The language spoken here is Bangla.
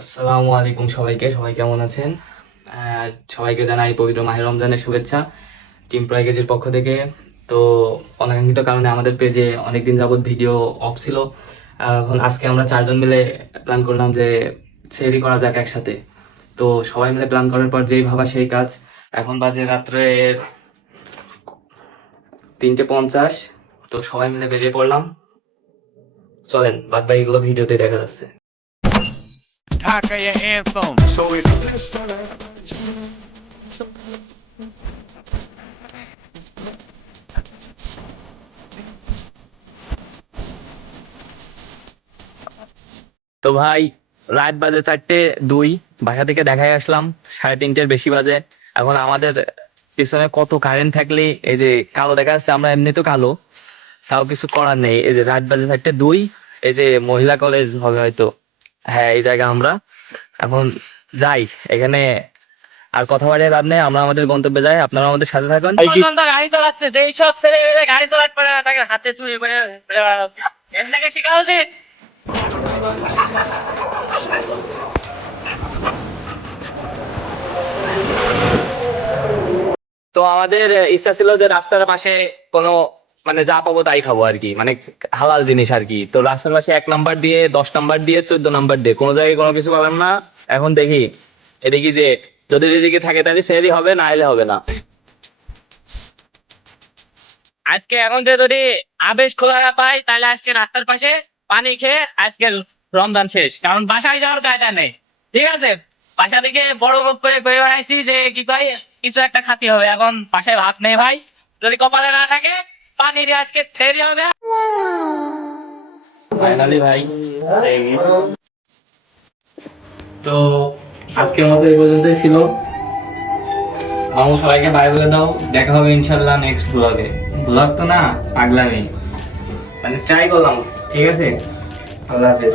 আসসালামু আলাইকুম সবাইকে। সবাই কেমন আছেন? সবাইকে জানাই পবিত্র মাহে রমজানের শুভেচ্ছা টিম প্রয়াগেজের পক্ষ থেকে। তো অনাকাঙ্ক্ষিত কারণে আমাদের পেজে অনেকদিন যাবত ভিডিও অফ ছিল। এখন আজকে আমরা চারজন মিলে প্ল্যান করলাম যে সেহরি করা যাক একসাথে। তো সবাই মিলে প্ল্যান করার পর যেই ভাবা সেই কাজ। এখন বাজে রাত্রের 3:50। তো সবাই মিলে বেরিয়ে পড়লাম। চলেন বাদ বাকিগুলো ভিডিওতে দেখা যাচ্ছে। Dhaka your anthem. So it তো ভাই, রাত বাজে 4:02। বাসা থেকে দেখাই আসলাম 3:30 বেশি বাজে। এখন আমাদের পিছনে কত কারেন্ট থাকলে এই যে কালো দেখা যাচ্ছে, আমরা এমনি তো কালো, তাও কিছু করার নেই। এই যে রাত বাজে 4:02, এই যে মহিলা কলেজ হবে হয়তো, হ্যাঁ এই জায়গা আমরা এখন যাই। এখানে আর কথা বাড়িয়ে লাভ নেই, আমরা আমাদের গন্তব্যে যাই। আপনারা আমাদের সাথে থাকুন। পর্যন্ত গাড়ি চালাচ্ছে, যেই সব ছেলে মেয়ে গাড়ি চালাতে পারে না তাকে হাতে চুরি করে ফেলে বেড়াচ্ছে। এর থেকে শেখা উচিত। তো আমাদের ইচ্ছা ছিল যে রাস্তার পাশে কোনো মানে যা পাবো তাই খাবো আর কি, মানে হালাল জিনিস আর কি। তো রাস্তার পাশে 1 নাম্বার দিয়ে, 10 নাম্বার দিয়ে, 14 নাম্বার দিয়ে কোনো জায়গায় কোনো কিছু পালাম না। এখন দেখি এদিকে যে যদি এদিকে থাকে তাহলে সেরি হবে, না এলে হবে না। আজকে এখন যে যদি আবেশ খোলা না পাই তাহলে আজকে রাস্তার পাশে পানি খেয়ে আজকে রমজান শেষ, কারণ বাসায় যাওয়ার কায়দা নেই। ঠিক আছে, বাসা থেকে বড় মুখ করে কয়ে বেড়াইছি যে কি ভাই কিছু একটা খাতি হবে, এখন বাসায় ভাত নেই ভাই। যদি কপালে না থাকে পানি দিয়ে আজকে ছেড়ে হবে। ফাইনালি ভাই তো আজকের মতো এই পর্যন্তই ছিল। মামু সবাইকে বাই বলে দাও, দেখা হবে ইনশাল্লাহ নেক্সট ব্লগে। ব্লগ তো না, পাগলামি, মানে ট্রাই করলাম। ঠিক আছে, আল্লাহ হাফেজ।